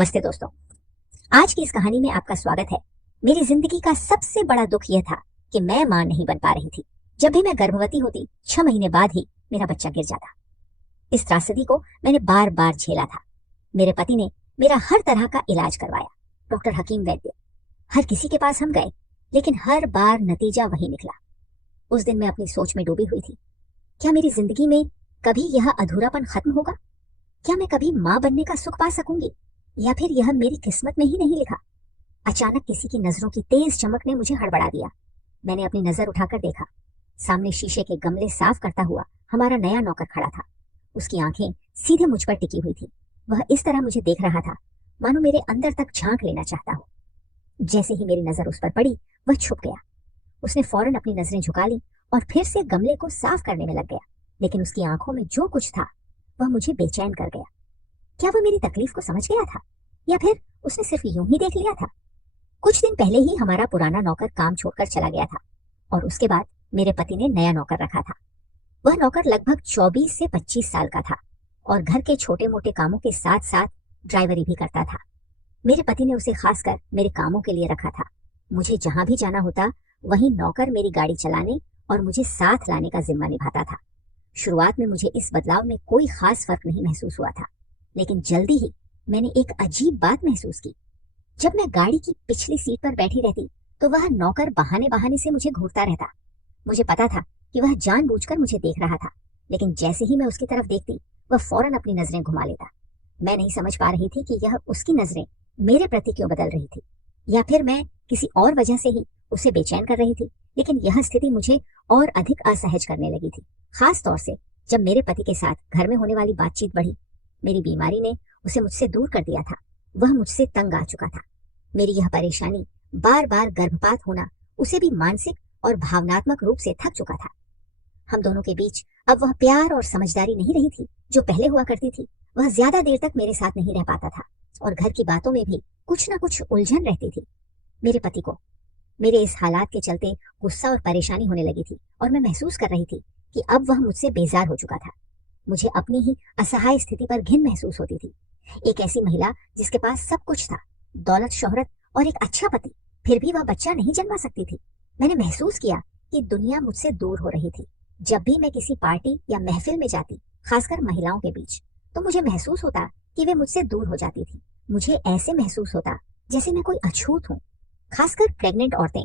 नमस्ते दोस्तों, आज की इस कहानी में आपका स्वागत है। मेरी जिंदगी का सबसे बड़ा दुख यह था कि मैं मां नहीं बन पा रही थी। जब भी मैं गर्भवती होती 6 महीने बाद ही मेरा बच्चा गिर जाता। इस त्रासदी को मैंने बार बार झेला था। मेरे पति ने मेरा हर तरह का इलाज करवाया, डॉक्टर हकीम वैद्य, हर किसी के पास हम गए, लेकिन हर बार नतीजा वही निकला। उस दिन मैं अपनी सोच में डूबी हुई थी। क्या मेरी जिंदगी में कभी यह अधूरापन खत्म होगा? क्या मैं कभी मां बनने का सुख पा सकूंगी, या फिर यह मेरी किस्मत में ही नहीं लिखा? अचानक किसी की नजरों की तेज चमक ने मुझे हड़बड़ा दिया। मैंने अपनी नजर उठाकर देखा। सामने शीशे के गमले साफ करता हुआ हमारा नया नौकर खड़ा था। उसकी आंखें सीधे मुझ पर टिकी हुई थी। वह इस तरह मुझे देख रहा था मानो मेरे अंदर तक झांक लेना चाहता हो। जैसे ही मेरी नजर उस पर पड़ी, वह छुप गया। उसने फौरन अपनी नजरें झुका ली और फिर से गमले को साफ करने में लग गया। लेकिन उसकी आंखों में जो कुछ था वह मुझे बेचैन कर गया। क्या वह मेरी तकलीफ को समझ गया था, या फिर उसने सिर्फ यूं ही देख लिया था? कुछ दिन पहले ही हमारा पुराना नौकर काम छोड़कर चला गया था और उसके बाद मेरे पति ने नया नौकर रखा था। वह नौकर लगभग 24 से 25 साल का था और घर के छोटे मोटे कामों के साथ साथ ड्राइवरी भी करता था। मेरे पति ने उसे खासकर मेरे कामों के लिए रखा था। मुझे जहां भी जाना होता वहीं नौकर मेरी गाड़ी चलाने और मुझे साथ लाने का जिम्मा निभाता था। शुरुआत में मुझे इस बदलाव में कोई खास फर्क नहीं महसूस हुआ था, लेकिन जल्दी ही मैंने एक अजीब बात महसूस की। जब मैं गाड़ी की पिछली सीट पर बैठी रहती तो वह नौकर बहाने बहाने से मुझे घूरता रहता। मुझे पता था कि वह जानबूझकर मुझे देख रहा था, लेकिन जैसे ही मैं उसकी तरफ देखती वह फौरन अपनी नजरें घुमा लेता। मैं नहीं समझ पा रही थी कि यह उसकी नजरें मेरे प्रति क्यों बदल रही थी, या फिर मैं किसी और वजह से ही उसे बेचैन कर रही थी। लेकिन यह स्थिति मुझे और अधिक असहज करने लगी थी, खास तौर से जब मेरे पति के साथ घर में होने वाली बातचीत बढ़ी। मेरी बीमारी ने उसे मुझसे दूर कर दिया था। वह मुझसे तंग आ चुका था। मेरी यह परेशानी, बार बार गर्भपात होना, उसे भी मानसिक और भावनात्मक रूप से थक चुका था। हम दोनों के बीच अब वह प्यार और समझदारी नहीं रही थी जो पहले हुआ करती थी। वह ज्यादा देर तक मेरे साथ नहीं रह पाता था और घर की बातों में भी कुछ न कुछ उलझन रहती थी। मेरे पति को मेरे इस हालात के चलते गुस्सा और परेशानी होने लगी थी और मैं महसूस कर रही थी कि अब वह मुझसे बेजार हो चुका था। मुझे अपनी ही असहाय स्थिति पर घिन महसूस होती थी। एक ऐसी महिला जिसके पास सब कुछ था, दौलत, शोहरत और एक अच्छा पति, फिर भी वह बच्चा नहीं जन्मा सकती थी। मैंने महसूस किया कि दुनिया मुझसे दूर हो रही थी। जब भी मैं किसी पार्टी या महफिल में जाती, खासकर महिलाओं के बीच, तो मुझे महसूस होता कि वे मुझसे दूर हो जाती थी। मुझे ऐसे महसूस होता जैसे मैं कोई अछूत हूँ। खासकर प्रेग्नेंट औरतें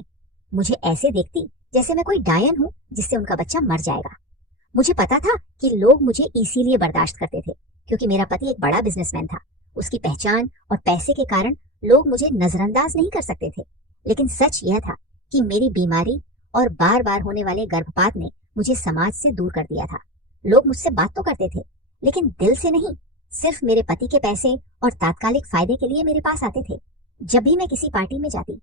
मुझे ऐसे देखती जैसे मैं कोई डायन हूँ जिससे उनका बच्चा मर जाएगा। मुझे पता था कि लोग मुझे इसीलिए बर्दाश्त करते थे क्योंकि मेरा पति एक बड़ा बिजनेसमैन था। उसकी पहचान और पैसे के कारण लोग मुझे नजरअंदाज नहीं कर सकते थे। लेकिन सच यह था कि मेरी बीमारी और बार बार होने वाले गर्भपात ने मुझे समाज से दूर कर दिया था। लोग मुझसे बात तो करते थे, लेकिन दिल से नहीं। सिर्फ मेरे पति के पैसे और तात्कालिक फायदे के लिए मेरे पास आते थे। जब भी मैं किसी पार्टी में जाती,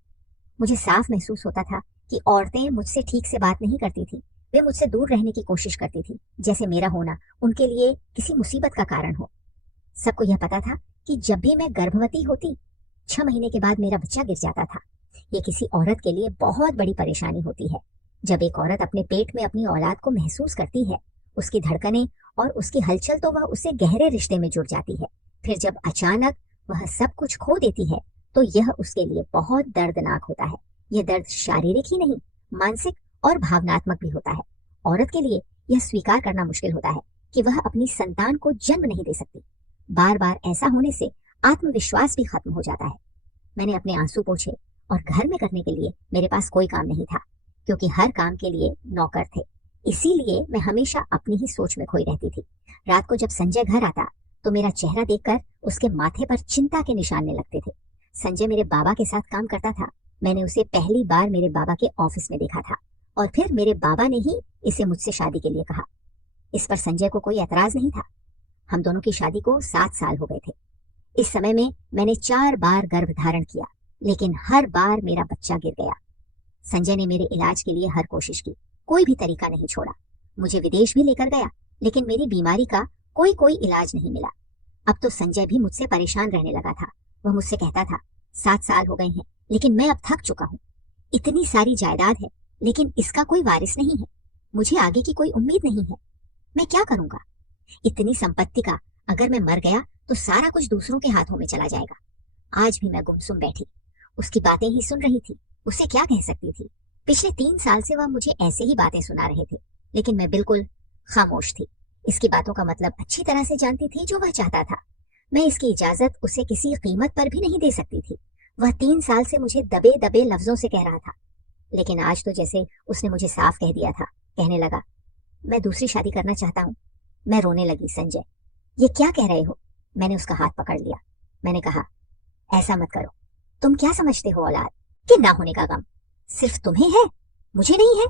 मुझे साफ महसूस होता था कि औरतें मुझसे ठीक से बात नहीं करती थी। वे मुझसे दूर रहने की कोशिश करती थी, जैसे मेरा होना उनके लिए किसी मुसीबत का कारण हो। सबको यह पता था कि जब भी मैं गर्भवती होती, 6 महीने के बाद मेरा बच्चा गिर जाता था। ये किसी औरत के लिए बहुत बड़ी परेशानी होती है। जब एक औरत अपने पेट में अपनी औलाद को महसूस करती है, उसकी धड़कनें और उसकी हलचल, तो वह उससे गहरे रिश्ते में जुड़ जाती है। फिर जब अचानक वह सब कुछ खो देती है, तो यह उसके लिए बहुत दर्दनाक होता है। यह दर्द शारीरिक ही नहीं, मानसिक और भावनात्मक भी होता है। औरत के लिए यह स्वीकार करना मुश्किल होता है कि वह अपनी संतान को जन्म नहीं दे सकती। बार बार ऐसा होने से आत्मविश्वास भी खत्म हो जाता है। मैंने अपने आंसू पोंछे और घर में करने के लिए मेरे पास कोई काम नहीं था, क्योंकि हर काम के लिए नौकर थे। इसीलिए मैं हमेशा अपनी ही सोच में खोई रहती थी। रात को जब संजय घर आता तो मेरा चेहरा देखकर उसके माथे पर चिंता के निशान लगते थे। संजय मेरे बाबा के साथ काम करता था। मैंने उसे पहली बार मेरे बाबा के ऑफिस में देखा था और फिर मेरे बाबा ने ही इसे मुझसे शादी के लिए कहा। इस पर संजय को कोई एतराज नहीं था। हम दोनों की शादी को 7 साल हो गए थे। इस समय में मैंने 4 बार गर्भ धारण किया, लेकिन हर बार मेरा बच्चा गिर गया। संजय ने मेरे इलाज के लिए हर कोशिश की, कोई भी तरीका नहीं छोड़ा। मुझे विदेश भी लेकर गया, लेकिन मेरी बीमारी का कोई इलाज नहीं मिला। अब तो संजय भी मुझसे परेशान रहने लगा था। वह मुझसे कहता था, 7 साल हो गए हैं, लेकिन मैं अब थक चुका हूँ। इतनी सारी जायदाद है, लेकिन इसका कोई वारिस नहीं है। मुझे आगे की कोई उम्मीद नहीं है। मैं क्या करूंगा? इतनी संपत्ति का अगर मैं मर गया तो सारा कुछ दूसरों के हाथों में चला जाएगा। आज भी मैं गुमसुम बैठी, उसकी बातें ही सुन रही थी। उसे क्या कह सकती थी? पिछले 3 साल से वह मुझे ऐसे ही बातें सुना रहे थे, लेकिन मैं बिल्कुल खामोश थी। इसकी बातों का मतलब अच्छी तरह से जानती थी जो वह चाहता था। मैं इसकी इजाजत उसे किसी कीमत पर भी नहीं दे सकती थी। वह 3 साल से मुझे दबे दबे लफ्जों से कह रहा था, लेकिन आज तो जैसे उसने मुझे साफ कह दिया था। कहने लगा, मैं दूसरी शादी करना चाहता हूँ। मैं रोने लगी। संजय, ये क्या कह रहे हो? मैंने उसका हाथ पकड़ लिया। मैंने कहा, ऐसा मत करो। तुम क्या समझते हो औलाद कि ना होने का गम सिर्फ तुम्हें है, मुझे नहीं है?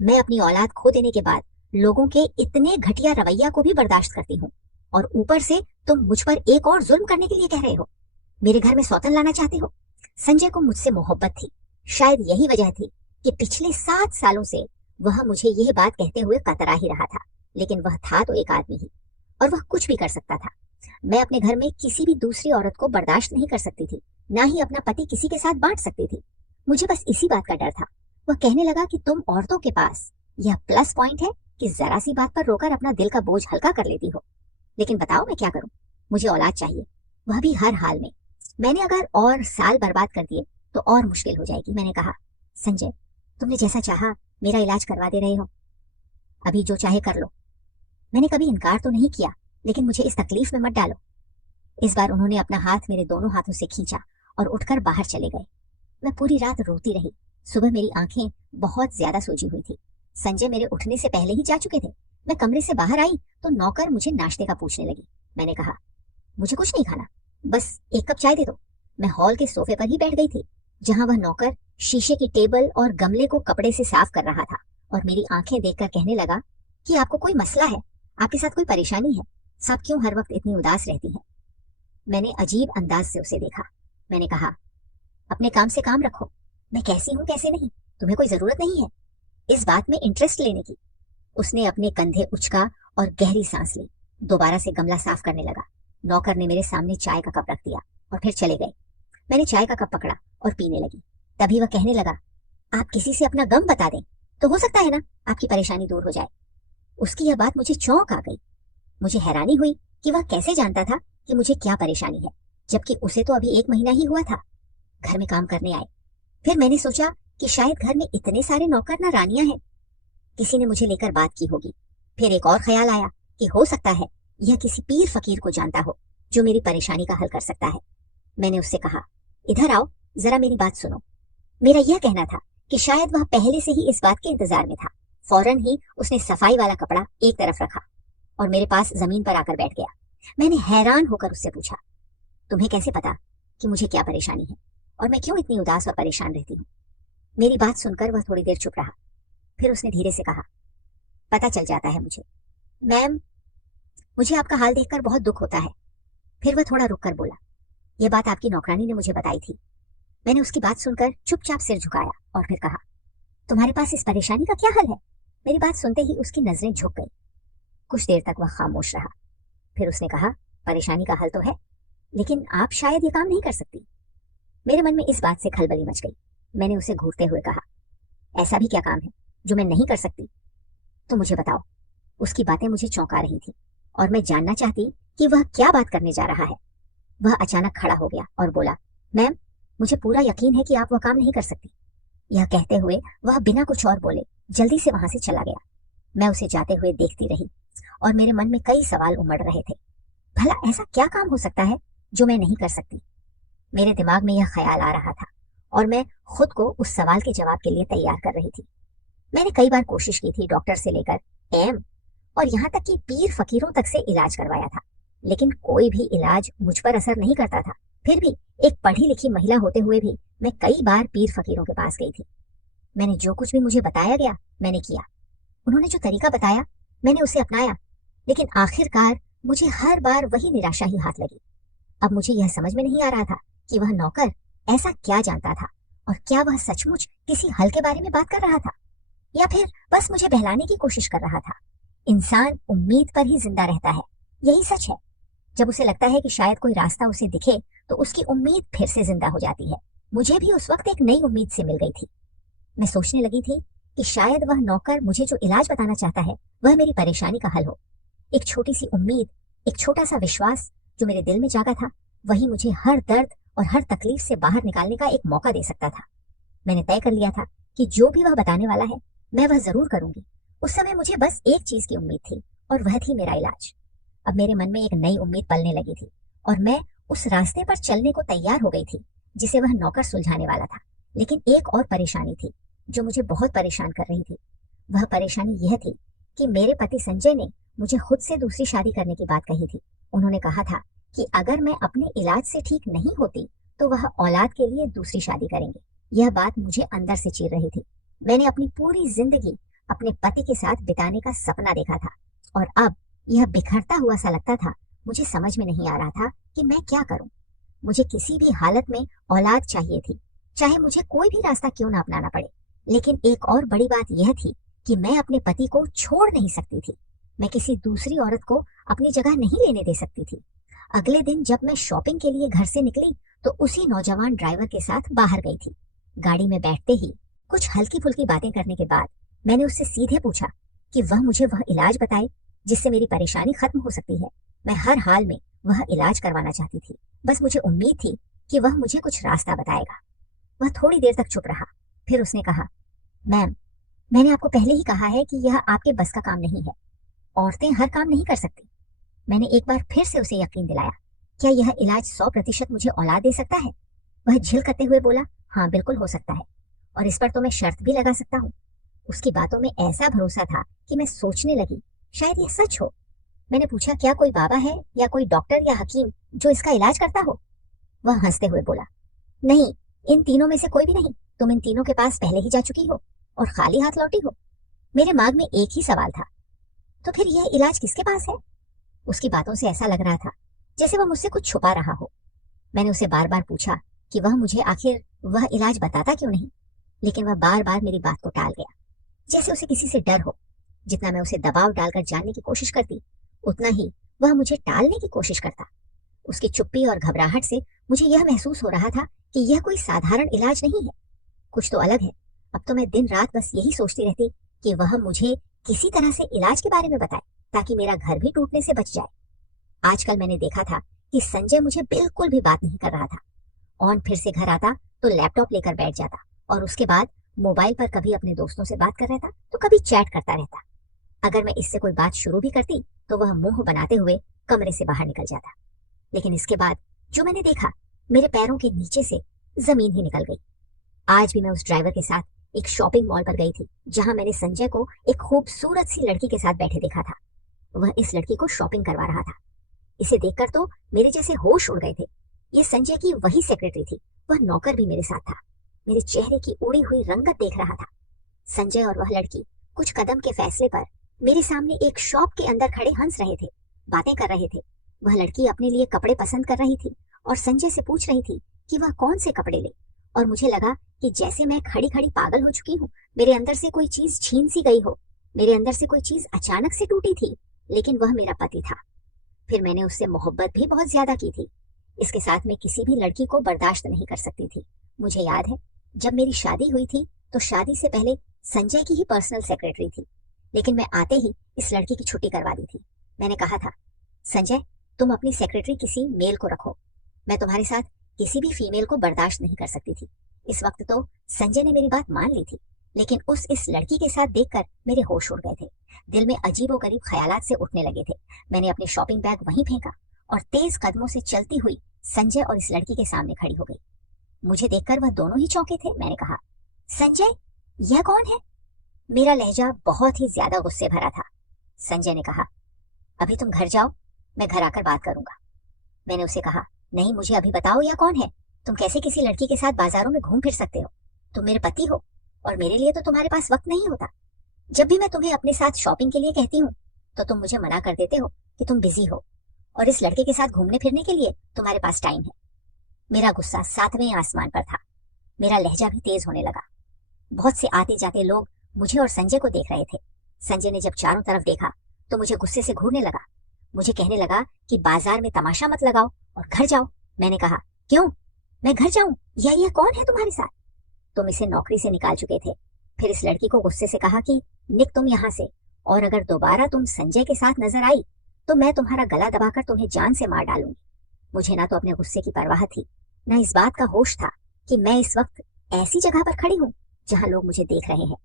मैं अपनी औलाद खो देने के बाद लोगों के इतने घटिया रवैया को भी बर्दाश्त करती हूँ, और ऊपर से तुम मुझ पर एक और जुल्म करने के लिए कह रहे हो। मेरे घर में सौतन लाना चाहते हो? संजय को मुझसे मोहब्बत थी। शायद यही वजह थी कि पिछले 7 सालों से वह मुझे यह बात कहते हुए कतरा ही रहा था। लेकिन वह था तो एक आदमी ही, और वह कुछ भी कर सकता था। मैं अपने घर में किसी भी दूसरी औरत को बर्दाश्त नहीं कर सकती थी, ना ही अपना पति किसी के साथ बांट सकती थी। मुझे बस इसी बात का डर था। वह कहने लगा कि तुम औरतों के पास यह प्लस पॉइंट है कि जरा सी बात पर रोकर अपना दिल का बोझ हल्का कर लेती हो। लेकिन बताओ मैं क्या करूं? मुझे औलाद चाहिए, वह भी हर हाल में। मैंने अगर और साल बर्बाद कर दिए तो और मुश्किल हो जाएगी। मैंने कहा, संजय, तुमने जैसा चाहा मेरा इलाज करवा दे रहे हो, अभी जो चाहे कर लो। मैंने कभी इनकार तो नहीं किया, लेकिन मुझे इस तकलीफ में मत डालो। इस बार उन्होंने अपना हाथ मेरे दोनों हाथों से खींचा और उठकर बाहर चले गए। मैं पूरी रात रोती रही। सुबह मेरी आंखें बहुत ज्यादा सूजी हुई थी। संजय मेरे उठने से पहले ही जा चुके थे। मैं कमरे से बाहर आई तो नौकर मुझे नाश्ते का पूछने लगी। मैंने कहा, मुझे कुछ नहीं खाना, बस एक कप चाय दे दो। मैं हॉल के सोफे पर ही बैठ गई थी, जहां वह नौकर शीशे की टेबल और गमले को कपड़े से साफ कर रहा था, और मेरी आंखें देखकर कहने लगा कि आपको कोई मसला है, आपके साथ कोई परेशानी है, आप क्यों हर वक्त इतनी उदास रहती हैं? मैंने अजीब अंदाज से उसे देखा। मैंने कहा, अपने काम से काम रखो। मैं कैसी हूँ कैसे नहीं, तुम्हें कोई जरूरत नहीं है इस बात में इंटरेस्ट लेने की। उसने अपने कंधे उचका और गहरी सांस ली। दोबारा से गमला साफ करने लगा। नौकर ने मेरे सामने चाय का कप रख दिया और फिर चले गए। मैंने चाय का कप पकड़ा और पीने लगी। तभी वह कहने लगा, आप किसी से अपना गम बता दें तो हो सकता है ना आपकी परेशानी दूर हो जाए। उसकी यह बात मुझे चौंक आ गई। मुझे हैरानी हुई कि वह कैसे जानता था कि मुझे क्या परेशानी है, जबकि उसे तो अभी 1 महीना ही हुआ था। घर में काम करने आए। फिर मैंने सोचा कि शायद घर में इतने सारे नौकर ना रानियां हैं, किसी ने मुझे लेकर बात की होगी। फिर एक और ख्याल आया कि हो सकता है यह किसी पीर फकीर को जानता हो जो मेरी परेशानी का हल कर सकता है। मैंने उससे कहा, इधर आओ, जरा मेरी बात सुनो। मेरा यह कहना था कि शायद वह पहले से ही इस बात के इंतजार में था। फौरन ही उसने सफाई वाला कपड़ा एक तरफ रखा और मेरे पास जमीन पर आकर बैठ गया। मैंने हैरान होकर उससे पूछा, तुम्हें कैसे पता कि मुझे क्या परेशानी है और मैं क्यों इतनी उदास और परेशान रहती हूँ? मेरी बात सुनकर वह थोड़ी देर चुप रहा। फिर उसने धीरे से कहा, पता चल जाता है मुझे। मैम, मुझे आपका हाल देखकर बहुत दुख होता है। फिर वह थोड़ा रुक कर बोला, यह बात आपकी नौकरानी ने मुझे बताई थी। मैंने उसकी बात सुनकर चुपचाप सिर झुकाया और फिर कहा, तुम्हारे पास इस परेशानी का क्या हल है? मेरी बात सुनते ही उसकी नजरें झुक गई। कुछ देर तक वह खामोश रहा। फिर उसने कहा, परेशानी का हल तो है, लेकिन आप शायद ये काम नहीं कर सकती। मेरे मन में इस बात से खलबली मच गई। मैंने उसे घूरते हुए कहा, ऐसा भी क्या काम है जो मैं नहीं कर सकती? तो मुझे बताओ। उसकी बातें मुझे चौंका रही थी और मैं जानना चाहती कि वह क्या बात करने जा रहा है। वह अचानक खड़ा हो गया और बोला, मैम, मुझे पूरा यकीन है कि आप वह काम नहीं कर सकती। यह कहते हुए वह बिना कुछ और बोले जल्दी से वहां से चला गया। मैं उसे जाते हुए देखती रही और मेरे मन में कई सवाल उमड़ रहे थे। भला ऐसा क्या काम हो सकता है जो मैं नहीं कर सकती? मेरे दिमाग में यह ख्याल आ रहा था और मैं खुद को उस सवाल के जवाब के लिए तैयार कर रही थी। मैंने कई बार कोशिश की थी, डॉक्टर से लेकर एम और यहाँ तक कि पीर फकीरों तक से इलाज करवाया था, लेकिन कोई भी इलाज मुझ पर असर नहीं करता था। फिर भी एक पढ़ी लिखी महिला होते हुए भी मैं कई बार पीर फकीरों के पास गई थी। मैंने जो कुछ भी मुझे बताया गया मैंने किया। उन्होंने जो तरीका बताया मैंने उसे अपनाया, लेकिन आखिरकार मुझे हर बार वही निराशा ही हाथ लगी। अब मुझे यह समझ में नहीं आ रहा था कि वह नौकर ऐसा क्या जानता था, और क्या वह सचमुच किसी हल के बारे में बात कर रहा था या फिर बस मुझे बहलाने की कोशिश कर रहा था। इंसान उम्मीद पर ही जिंदा रहता है, यही सच है। जब उसे लगता है कि शायद कोई रास्ता उसे दिखे तो उसकी उम्मीद फिर से जिंदा हो जाती है। मुझे भी उस वक्त एक नई उम्मीद से मिल गई थी। मैं सोचने लगी थी कि शायद वह नौकर मुझे जो इलाज बताना चाहता है वह मेरी परेशानी का हल हो। एक छोटी सी उम्मीद, एक छोटा सा विश्वास जो मेरे दिल में जागा था, वही मुझे हर दर्द और हर तकलीफ से बाहर निकालने का एक मौका दे सकता था। मैंने तय कर लिया था कि जो भी वह बताने वाला है मैं वह जरूर करूंगी। उस समय मुझे बस एक चीज की उम्मीद थी और वह थी मेरा इलाज। अब मेरे मन में एक नई उम्मीद पलने लगी थी और मैं उस रास्ते पर चलने को तैयार हो गई थी जिसे वह नौकर सुलझाने वाला था। लेकिन एक और परेशानी थी जो मुझे बहुत परेशान कर रही थी। वह परेशानी यह थी कि मेरे पति संजय ने मुझे खुद से दूसरी शादी करने की बात कही थी। उन्होंने कहा था कि अगर मैं अपने इलाज से ठीक नहीं होती तो वह औलाद के लिए दूसरी शादी करेंगे। यह बात मुझे अंदर से चीर रही थी। मैंने अपनी पूरी जिंदगी अपने पति के साथ बिताने का सपना देखा था और अब यह बिखरता हुआ सा लगता था। मुझे समझ में नहीं आ रहा था कि मैं क्या करूं। मुझे किसी भी हालत में औलाद चाहिए थी, चाहे मुझे कोई भी रास्ता क्यों ना अपनाना पड़े। लेकिन एक और बड़ी बात यह थी कि मैं अपने पति को छोड़ नहीं सकती थी। मैं किसी दूसरी औरत को अपनी जगह नहीं लेने दे सकती थी। अगले दिन जब मैं शॉपिंग के लिए घर से निकली तो उसी नौजवान ड्राइवर के साथ बाहर गई थी। गाड़ी में बैठते ही कुछ हल्की फुल्की बातें करने के बाद मैंने उससे सीधे पूछा कि वह मुझे वह इलाज बताए जिससे मेरी परेशानी खत्म हो सकती है। मैं हर हाल में वह इलाज करवाना चाहती थी। बस मुझे उम्मीद थी कि वह मुझे कुछ रास्ता बताएगा। वह थोड़ी देर तक चुप रहा, फिर उसने कहा, मैम, मैंने आपको पहले ही कहा है कि यह आपके बस का काम नहीं है। औरतें हर काम नहीं कर सकती। मैंने एक बार फिर से उसे यकीन दिलाया। क्या यह इलाज 100% मुझे औलाद दे सकता है? वह झिल करते हुए बोला, हाँ बिल्कुल हो सकता है, और इस पर तो मैं शर्त भी लगा सकता हूँ। उसकी बातों में ऐसा भरोसा था कि मैं सोचने लगी शायद यह सच हो। मैंने पूछा, क्या कोई बाबा है या कोई डॉक्टर या हकीम जो इसका इलाज करता हो? वह हंसते हुए बोला, नहीं, इन तीनों में से कोई भी नहीं। तुम इन तीनों के पास पहले ही जा चुकी हो और खाली हाथ लौटी हो। मेरे दिमाग में एक ही सवाल था, तो फिर यह इलाज किसके पास है? उसकी बातों से ऐसा लग रहा था जैसे वह मुझसे कुछ छुपा रहा हो। मैंने उसे बार बार पूछा कि वह मुझे आखिर वह इलाज बताता क्यों नहीं, लेकिन वह बार बार मेरी बात को टाल गया, जैसे उसे किसी से डर हो। जितना मैं उसे दबाव डालकर जानने की कोशिश करती, उतना ही वह मुझे टालने की कोशिश करता। उसकी चुप्पी और घबराहट से मुझे यह महसूस हो रहा था कि यह कोई साधारण इलाज नहीं है, कुछ तो अलग है। अब तो मैं दिन रात बस यही सोचती रहती कि वह मुझे किसी तरह से इलाज के बारे में बताए ताकि मेरा घर भी टूटने से बच जाए। आजकल मैंने देखा था कि संजय मुझे बिल्कुल भी बात नहीं कर रहा था। ऑन फिर से घर आता तो लैपटॉप लेकर बैठ जाता और उसके बाद मोबाइल पर कभी अपने दोस्तों से बात कर रहता तो कभी चैट करता रहता। अगर मैं इससे कोई बात शुरू भी करती तो वह मुंह बनाते हुए कमरे से बाहर निकल जाता। लेकिन इसके बाद जो मैंने देखा, मेरे पैरों के नीचे से जमीन ही निकल गई। आज भी मैं उस ड्राइवर के साथ एक शॉपिंग मॉल पर गई थी जहां मैंने संजय को एक खूबसूरत सी लड़की के साथ बैठे देखा था। वह इस लड़की को शॉपिंग करवा रहा था। इसे देखकर तो मेरे जैसे होश उड़ गए थे। ये संजय की वही सेक्रेटरी थी। वह नौकर भी मेरे साथ था। मेरे चेहरे की उड़ी हुई रंगत देख रहा था। संजय और वह लड़की कुछ कदम के फैसले पर मेरे सामने एक शॉप के अंदर खड़े हंस रहे थे, बातें कर रहे थे। वह लड़की अपने लिए कपड़े पसंद कर रही थी और संजय से पूछ रही थी कि वह कौन से कपड़े ले। और मुझे लगा कि जैसे मैं खड़ी खड़ी पागल हो चुकी हूँ, मेरे अंदर से कोई चीज छीन सी गई हो। मेरे अंदर से कोई चीज अचानक से टूटी थी, लेकिन वह मेरा पति था। फिर मैंने उससे मोहब्बत भी बहुत ज्यादा की थी। इसके साथ मैं किसी भी लड़की को बर्दाश्त नहीं कर सकती थी। मुझे याद है जब मेरी शादी हुई थी तो शादी से पहले संजय की ही पर्सनल सेक्रेटरी थी, लेकिन मैं आते ही इस लड़की की छुट्टी करवा दी थी। मैंने कहा था, संजय, तुम अपनी सेक्रेटरी किसी मेल को रखो। मैं तुम्हारे साथ किसी भी फीमेल को बर्दाश्त नहीं कर सकती थी। इस वक्त तो संजय ने मेरी बात मान ली थी, लेकिन इस लड़की के साथ देखकर मेरे होश उड़ गए थे। दिल में अजीबोगरीब ख्यालात से उठने लगे थे। मैंने अपने शॉपिंग बैग वहीं फेंका और तेज कदमों से चलती हुई संजय और इस लड़की के सामने खड़ी हो गई। मुझे देखकर वह दोनों ही चौंके थे। मैंने कहा, संजय, यह कौन है? मेरा लहजा बहुत ही ज्यादा गुस्से भरा था। संजय ने कहा, अभी तुम घर जाओ, मैं घर आकर बात करूंगा। मैंने उसे कहा, नहीं, मुझे अभी बताओ यह कौन है? तुम कैसे किसी लड़की के साथ बाजारों में घूम फिर सकते हो? तुम मेरे पति हो और मेरे लिए तो तुम्हारे पास वक्त नहीं होता। जब भी मैं तुम्हें अपने साथ शॉपिंग के लिए कहती हूँ तो तुम मुझे मना कर देते हो कि तुम बिजी हो, और इस लड़के के साथ घूमने फिरने के लिए तुम्हारे पास टाइम है। मेरा गुस्सा 7वें आसमान पर था। मेरा लहजा भी तेज होने लगा। बहुत से आते जाते लोग मुझे और संजय को देख रहे थे। संजय ने जब चारों तरफ देखा तो मुझे गुस्से से घूरने लगा। मुझे कहने लगा कि बाजार में तमाशा मत लगाओ और घर जाओ। मैंने कहा, क्यों? मैं घर जाऊं? यह कौन है तुम्हारे साथ? तुम इसे नौकरी से निकाल चुके थे। फिर इस लड़की को गुस्से से कहा कि निक तुम यहाँ से, और अगर दोबारा तुम संजय के साथ नजर आई तो मैं तुम्हारा गला दबाकर तुम्हें जान से मार डालूंगी। मुझे ना तो अपने गुस्से की परवाह थी, न इस बात का होश था कि मैं इस वक्त ऐसी जगह पर खड़ी हूँ जहाँ लोग मुझे देख रहे हैं।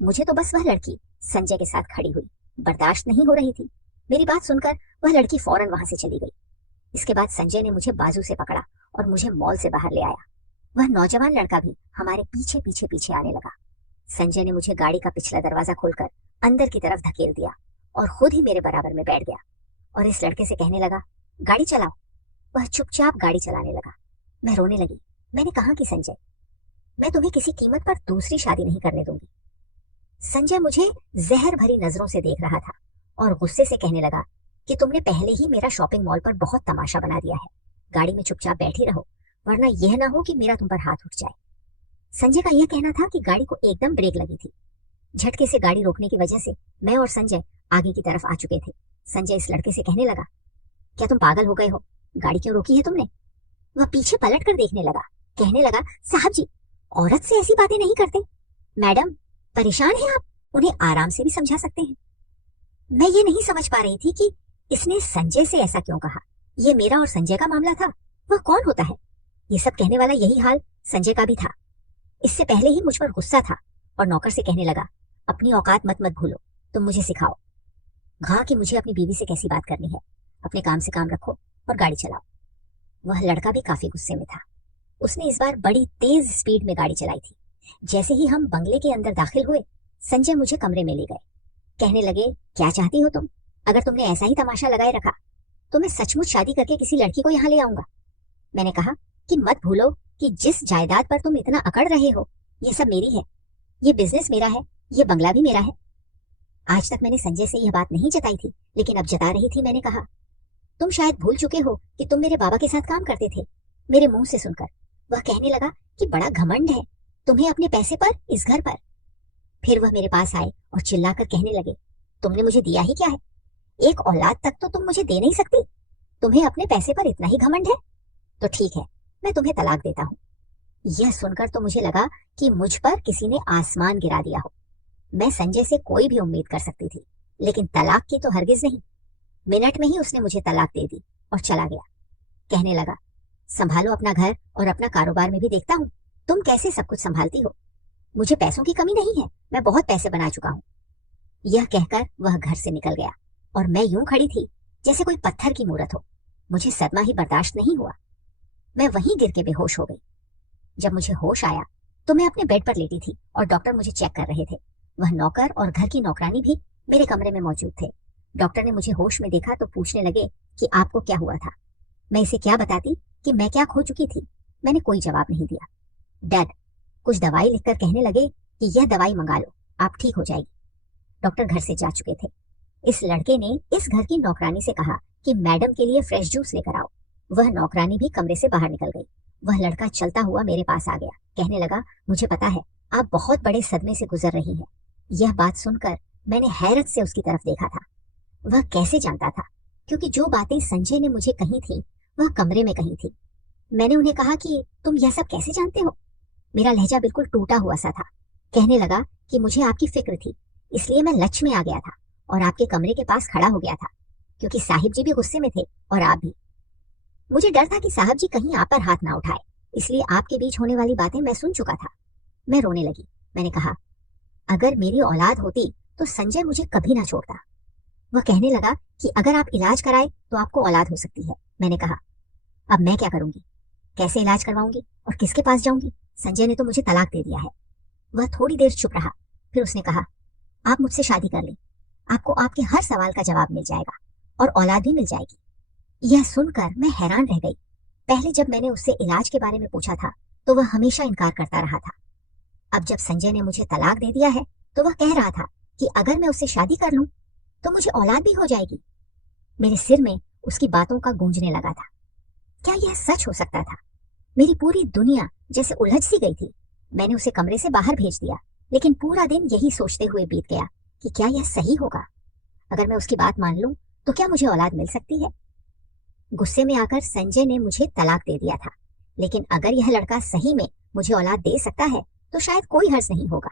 मुझे तो बस वह लड़की संजय के साथ खड़ी हुई बर्दाश्त नहीं हो रही थी। मेरी बात सुनकर वह लड़की फौरन वहां से चली गई। इसके बाद संजय ने मुझे बाजू से पकड़ा और मुझे मॉल से बाहर ले आया। वह नौजवान लड़का भी हमारे पीछे पीछे पीछे आने लगा। संजय ने मुझे गाड़ी का पिछला दरवाजा खोलकर अंदर की तरफ धकेल दिया और खुद ही मेरे बराबर में बैठ गया और इस लड़के से कहने लगा, गाड़ी चलाओ। वह चुपचाप गाड़ी चलाने लगा। मैं रोने लगी। मैंने कहा कि संजय, मैं तुम्हें किसी कीमत पर दूसरी शादी नहीं करने दूंगी। संजय मुझे जहर भरी नजरों से देख रहा था और गुस्से से कहने लगा कि तुमने पहले ही मेरा शॉपिंग मॉल पर बहुत तमाशा बना दिया है। गाड़ी में चुपचाप बैठी रहो, वरना यह ना हो कि मेरा तुम पर हाथ उठ जाए। संजय का यह कहना था कि गाड़ी को एकदम ब्रेक लगी थी। झटके से गाड़ी रोकने की वजह से मैं और संजय आगे की तरफ आ चुके थे। संजय इस लड़के से कहने लगा, क्या तुम पागल हो गए हो? गाड़ी क्यों रोकी है तुमने? वह पीछे पलट कर देखने लगा। कहने लगा, साहब जी, औरत से ऐसी बातें नहीं करते। मैडम, परेशान हैं आप, उन्हें आराम से भी समझा सकते हैं। मैं ये नहीं समझ पा रही थी कि इसने संजय से ऐसा क्यों कहा। ये मेरा और संजय का मामला था। वह कौन होता है? ये सब कहने वाला यही हाल संजय का भी था। इससे पहले ही मुझ पर गुस्सा था और नौकर से कहने लगा, अपनी औकात मत भूलो, तुम मुझे सिखाओ। कहा कि मुझे अपनी बीवी से कैसी बात करनी है। अपने काम से काम रखो और गाड़ी चलाओ। वह लड़का भी काफी गुस्से में था। उसने इस बार बड़ी तेज स्पीड में गाड़ी चलाई थी। जैसे ही हम बंगले के अंदर दाखिल हुए, संजय मुझे कमरे में ले गए। कहने लगे, क्या चाहती हो तुम? अगर तुमने ऐसा ही तमाशा लगाए रखा तो मैं सचमुच शादी करके किसी लड़की को यहाँ ले आऊंगा। मैंने कहा कि मत भूलो कि जिस जायदाद पर तुम इतना अकड़ रहे हो, ये सब मेरी है। ये बिजनेस मेरा है, ये बंगला भी मेरा है। आज तक मैंने संजय से यह बात नहीं जताई थी, लेकिन अब जता रही थी। मैंने कहा, तुम शायद भूल चुके हो कि तुम मेरे बाबा के साथ काम करते थे। मेरे मुंह से सुनकर वह कहने लगा कि बड़ा घमंड है तुम्हें अपने पैसे पर, इस घर पर। फिर वह मेरे पास आए और चिल्लाकर कहने लगे, तुमने मुझे दिया ही क्या है? एक औलाद तक तो तुम मुझे दे नहीं सकती। तुम्हें अपने पैसे पर इतना ही घमंड है? तो ठीक है, मैं तुम्हें तलाक देता हूँ। यह सुनकर तो मुझे लगा कि मुझ पर किसी ने आसमान गिरा दिया हो। मैं संजय से कोई भी उम्मीद कर सकती थी, लेकिन तलाक की तो हरगिज नहीं। मिनट में ही उसने मुझे तलाक दे दी और चला गया। कहने लगा, संभालो अपना घर और अपना कारोबार में भी देखता हूँ तुम कैसे सब कुछ संभालती हो। मुझे पैसों की कमी नहीं है, मैं बहुत पैसे बना चुका हूँ। यह कहकर वह घर से निकल गया और मैं यूं खड़ी थी जैसे कोई पत्थर की मूरत हो। मुझे सदमा ही बर्दाश्त नहीं हुआ। मैं वहीं गिर के बेहोश हो गई। जब मुझे होश आया तो मैं अपने बेड पर लेटी थी और डॉक्टर मुझे चेक कर रहे थे। वह नौकर और घर की नौकरानी भी मेरे कमरे में मौजूद थे। डॉक्टर ने मुझे होश में देखा तो पूछने लगे कि आपको क्या हुआ था। मैं इसे क्या बताती कि मैं क्या खो चुकी थी। मैंने कोई जवाब नहीं दिया। डैड कुछ दवाई लिखकर कहने लगे कि यह दवाई मंगा लो, आप ठीक हो जाएगी। डॉक्टर घर से जा चुके थे। इस लड़के ने इस घर की नौकरानी से कहा कि मैडम के लिए फ्रेश जूस लेकर आओ। वह नौकरानी भी कमरे से बाहर निकल गई। वह लड़का चलता हुआ मेरे पास आ गया। कहने लगा, मुझे पता है आप बहुत बड़े सदमे से गुजर रही हैं। यह बात सुनकर मैंने हैरत से उसकी तरफ देखा था। वह कैसे जानता था? क्योंकि जो बातें संजय ने मुझे कही थी वह कमरे में कही थी। मैंने उन्हें कहा कि तुम यह सब कैसे जानते हो? मेरा लहजा बिल्कुल टूटा हुआ सा था। कहने लगा कि मुझे आपकी फिक्र थी, इसलिए मैं लच में आ गया था और आपके कमरे के पास खड़ा हो गया था, क्योंकि साहिब जी भी गुस्से में थे और आप भी। मुझे डर था कि साहब जी कहीं आप पर हाथ ना उठाए, इसलिए आपके बीच होने वाली बातें मैं सुन चुका था। मैं रोने लगी। मैंने कहा, अगर मेरी औलाद होती तो संजय मुझे कभी ना छोड़ता। वह कहने लगा कि अगर आप इलाज कराए तो आपको औलाद हो सकती है। मैंने कहा, अब मैं क्या करूंगी? कैसे इलाज करवाऊंगी और किसके पास जाऊंगी? संजय ने तो मुझे तलाक दे दिया है। वह थोड़ी देर चुप रहा, फिर उसने कहा, आप मुझसे शादी कर लें, आपको आपके हर सवाल का जवाब मिल जाएगा और औलाद भी मिल जाएगी। यह सुनकर मैं हैरान रह गई। पहले जब मैंने उससे इलाज के बारे में पूछा था तो वह हमेशा इनकार करता रहा था। अब जब संजय ने मुझे तलाक दे दिया है तो वह कह रहा था कि अगर मैं उससे शादी कर लूं तो मुझे औलाद भी हो जाएगी। मेरे सिर में उसकी बातों का गूंजने लगा था। क्या यह सच हो सकता था? मेरी पूरी दुनिया जैसे उलझ सी गई थी। मैंने उसे कमरे से बाहर भेज दिया, लेकिन पूरा दिन यही सोचते हुए बीत गया कि क्या यह सही होगा। अगर मैं उसकी बात मान लूं तो क्या मुझे औलाद मिल सकती है? गुस्से में आकर संजय ने मुझे तलाक दे दिया था, लेकिन अगर यह लड़का सही में मुझे औलाद दे सकता है तो शायद कोई हर्ज नहीं होगा।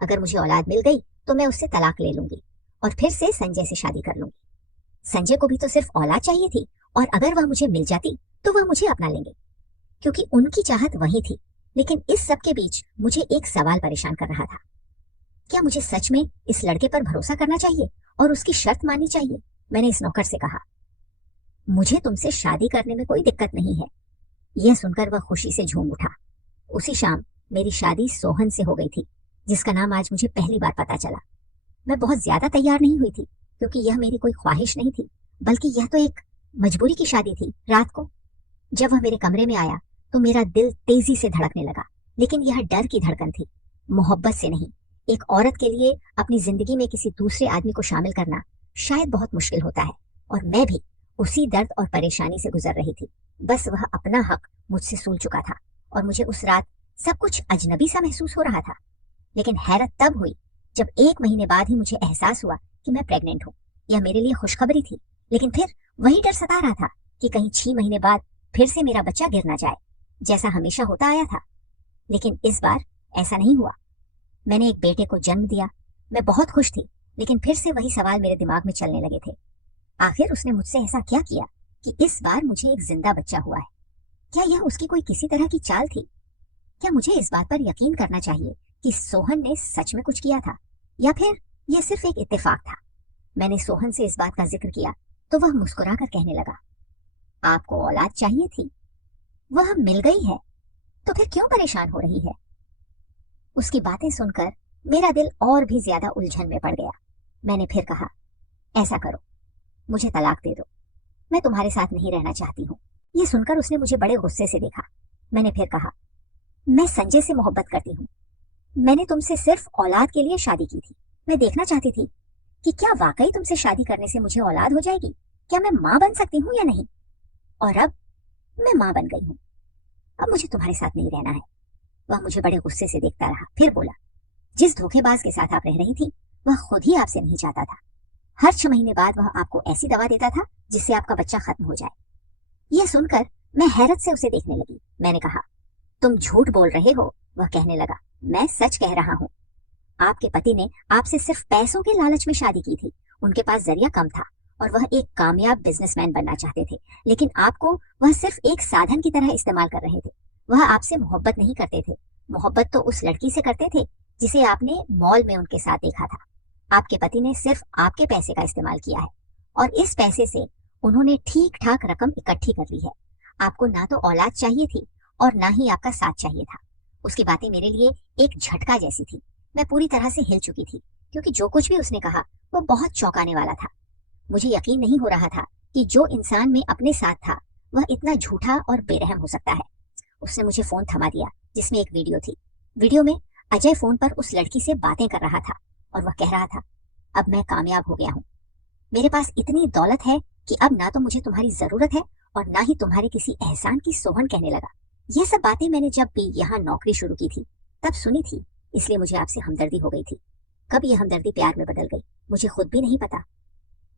अगर मुझे औलाद मिल गई तो मैं उससे तलाक ले लूंगी और फिर से संजय से शादी कर लूंगी। संजय को भी तो सिर्फ औलाद चाहिए थी, और अगर वह मुझे मिल जाती तो वह मुझे अपना लेंगे। क्योंकि उनकी चाहत वही थी। लेकिन इस सब के बीच मुझे एक सवाल परेशान कर रहा था। क्या मुझे सच में इस लड़के पर भरोसा करना चाहिए और उसकी शर्त माननी चाहिए? मैंने इस नौकर से कहा। मुझे तुमसे शादी करने में कोई दिक्कत नहीं है। यह सुनकर वह खुशी से झूम उठा। उसी शाम मेरी शादी सोहन से हो गई थी, जिसका नाम आज मुझे पहली बार पता चला। मैं बहुत ज्यादा तैयार नहीं हुई थी, क्योंकि यह मेरी कोई ख्वाहिश नहीं थी, बल्कि यह तो एक मजबूरी की शादी थी। रात को जब वह मेरे कमरे में आया तो मेरा दिल तेजी से धड़कने लगा, लेकिन यह डर की धड़कन थी, मोहब्बत से नहीं। एक औरत के लिए अपनी जिंदगी में किसी दूसरे आदमी को शामिल करना शायद बहुत मुश्किल होता है, और मैं भी उसी दर्द और परेशानी से गुजर रही थी। बस वह अपना हक मुझसे सुन चुका था और मुझे उस रात सब कुछ अजनबी सा महसूस हो रहा था। लेकिन हैरत तब हुई जब 1 महीने बाद ही मुझे एहसास हुआ कि मैं प्रेग्नेंट हूँ। यह मेरे लिए खुशखबरी थी, लेकिन फिर वही डर सता रहा था कि कहीं 6 महीने बाद फिर से मेरा बच्चा गिर ना जाए, जैसा हमेशा होता आया था। लेकिन इस बार ऐसा नहीं हुआ। मैंने एक बेटे को जन्म दिया। मैं बहुत खुश थी, लेकिन फिर से वही सवाल मेरे दिमाग में चलने लगे थे। आखिर उसने मुझसे ऐसा क्या किया कि इस बार मुझे एक जिंदा बच्चा हुआ है? क्या यह उसकी कोई किसी तरह की चाल थी? क्या मुझे इस बात पर यकीन करना चाहिए कि सोहन ने सच में कुछ किया था, या फिर यह सिर्फ एक इत्तेफाक था? मैंने सोहन से इस बात का जिक्र किया तो वह मुस्कुराकर कहने लगा, आपको औलाद चाहिए थी, वह मिल गई है, तो फिर क्यों परेशान हो रही है? उसकी बातें सुनकर मेरा दिल और भी ज्यादा उलझन में पड़ गया। मैंने फिर कहा, ऐसा करो, मुझे तलाक दे दो, मैं तुम्हारे साथ नहीं रहना चाहती हूँ। यह सुनकर उसने मुझे बड़े गुस्से से देखा। मैंने फिर कहा, मैं संजय से मोहब्बत करती हूँ। मैंने तुमसे सिर्फ औलाद के लिए शादी की थी। मैं देखना चाहती थी कि क्या वाकई तुमसे शादी करने से मुझे औलाद हो जाएगी, क्या मैं माँ बन सकती हूँ या नहीं। और अब मैं माँ बन गई हूँ। अब मुझे तुम्हारे साथ नहीं रहना है। वह मुझे बड़े गुस्से से देखता रहा, फिर बोला, जिस धोखेबाज के साथ आप रह रही थी वह खुद ही आपसे नहीं चाहता था। हर 6 महीने बाद वह आपको ऐसी दवा देता था जिससे आपका बच्चा खत्म हो जाए। यह सुनकर मैं हैरत से उसे देखने लगी। मैंने कहा, तुम झूठ बोल रहे हो। वह कहने लगा, मैं सच कह रहा हूँ। आपके पति ने आपसे सिर्फ पैसों के लालच में शादी की थी। उनके पास जरिया कम था और वह एक कामयाब बिजनेसमैन बनना चाहते थे, लेकिन आपको वह सिर्फ एक साधन की तरह इस्तेमाल कर रहे थे। वह आपसे मोहब्बत नहीं करते थे। मोहब्बत तो उस लड़की से करते थे जिसे आपने मॉल में उनके साथ देखा था। आपके पति ने सिर्फ आपके पैसे का इस्तेमाल किया है और इस पैसे से उन्होंने ठीक ठाक रकम इकट्ठी कर ली है। आपको ना तो औलाद चाहिए थी और ना ही आपका साथ चाहिए था। उसकी बातें मेरे लिए एक झटका जैसी थी। मैं पूरी तरह से हिल चुकी थी, क्योंकि जो कुछ भी उसने कहा वो बहुत चौंकाने वाला था। मुझे यकीन नहीं हो रहा था कि जो इंसान में अपने साथ था वह इतना झूठा और बेरहम हो सकता है। उसने मुझे फोन थमा दिया जिसमें एक वीडियो थी। वीडियो में अजय फोन पर उस लड़की से बातें कर रहा था और वह कह रहा था, अब मैं कामयाब हो गया हूँ। मेरे पास इतनी दौलत है कि अब ना तो मुझे तुम्हारी जरूरत है और ना ही तुम्हारे किसी एहसान की। सोहन कहने लगा, यह सब बातें मैंने जब भी यहाँ नौकरी शुरू की थी तब सुनी थी, इसलिए मुझे आपसे हमदर्दी हो गई थी। कब यह हमदर्दी प्यार में बदल गई मुझे खुद भी नहीं पता।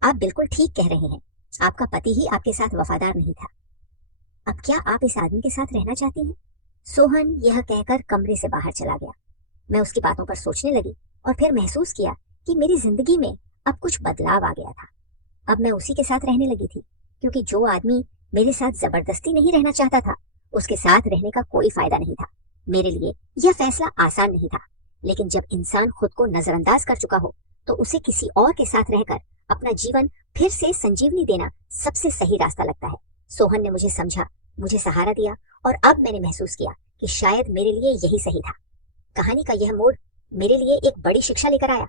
आप बिल्कुल ठीक कह रहे हैं, आपका पति ही आपके साथ वफादार नहीं था। अब क्या आप इस आदमी के साथ रहना चाहती हैं? सोहन यह कहकर कमरे से बाहर चला गया। मैं उसकी बातों पर सोचने लगी और फिर महसूस किया कि मेरी जिंदगी में अब कुछ बदलाव आ गया था। अब मैं उसी के साथ रहने लगी थी, क्योंकि जो आदमी मेरे साथ जबरदस्ती नहीं रहना चाहता था उसके साथ रहने का कोई फायदा नहीं था। मेरे लिए यह फैसला आसान नहीं था, लेकिन जब इंसान खुद को नजरअंदाज कर चुका हो तो उसे किसी और के साथ रहकर अपना जीवन फिर से संजीवनी देना सबसे सही रास्ता लगता है। सोहन ने मुझे समझा, मुझे सहारा दिया और अब मैंने महसूस किया कि शायद मेरे लिए यही सही था। कहानी का यह मोड़ मेरे लिए एक बड़ी शिक्षा लेकर आया।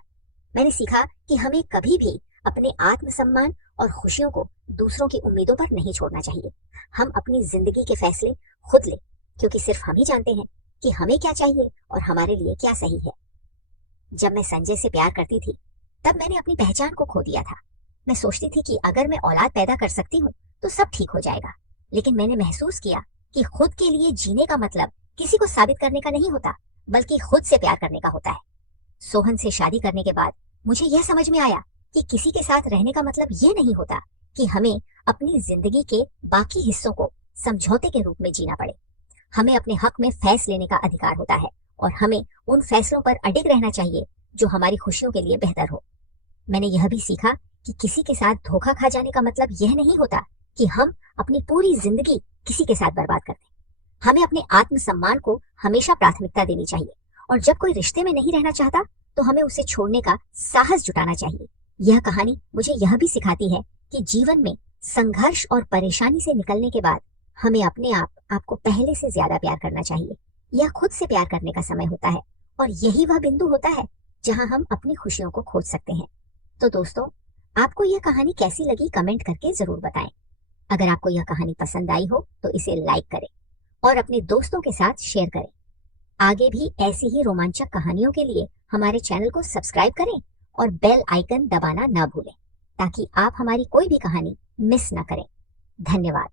मैंने सीखा कि हमें कभी भी अपने आत्मसम्मान और खुशियों को दूसरों की उम्मीदों पर नहीं छोड़ना चाहिए। हम अपनी जिंदगी के फैसले खुद लें, क्योंकि सिर्फ हम ही जानते हैं कि हमें क्या चाहिए और हमारे लिए क्या सही है। जब मैं संजय से प्यार करती थी तब मैंने अपनी पहचान को खो दिया था। मैं सोचती थी कि अगर मैं औलाद पैदा कर सकती हूँ तो सब ठीक हो जाएगा, लेकिन मैंने महसूस किया कि खुद के लिए जीने का मतलब किसी को साबित करने का नहीं होता, बल्कि खुद से प्यार करने का होता है। सोहन से शादी करने के बाद मुझे यह समझ में आया कि किसी के साथ रहने का मतलब यह नहीं होता कि हमें अपनी जिंदगी के बाकी हिस्सों को समझौते के रूप में जीना पड़े। हमें अपने हक में फैसले लेने का अधिकार होता है और हमें उन फैसलों पर अडिग रहना चाहिए जो हमारी खुशियों के लिए बेहतर हो। मैंने यह भी सीखा कि किसी के साथ धोखा खा जाने का मतलब यह नहीं होता कि हम अपनी पूरी जिंदगी किसी के साथ बर्बाद कर दें। हमें अपने आत्मसम्मान को हमेशा प्राथमिकता देनी चाहिए और जब कोई रिश्ते में नहीं रहना चाहता तो हमें उसे छोड़ने का साहस जुटाना चाहिए। यह कहानी मुझे यह भी सिखाती है कि जीवन में संघर्ष और परेशानी से निकलने के बाद हमें अपने आपको पहले से ज्यादा प्यार करना चाहिए। यह खुद से प्यार करने का समय होता है और यही वह बिंदु होता है जहां हम अपनी खुशियों को खोज सकते हैं। तो दोस्तों, आपको यह कहानी कैसी लगी कमेंट करके जरूर बताएं। अगर आपको यह कहानी पसंद आई हो तो इसे लाइक करें और अपने दोस्तों के साथ शेयर करें। आगे भी ऐसी ही रोमांचक कहानियों के लिए हमारे चैनल को सब्सक्राइब करें और बेल आइकन दबाना ना भूलें ताकि आप हमारी कोई भी कहानी मिस ना करें। धन्यवाद।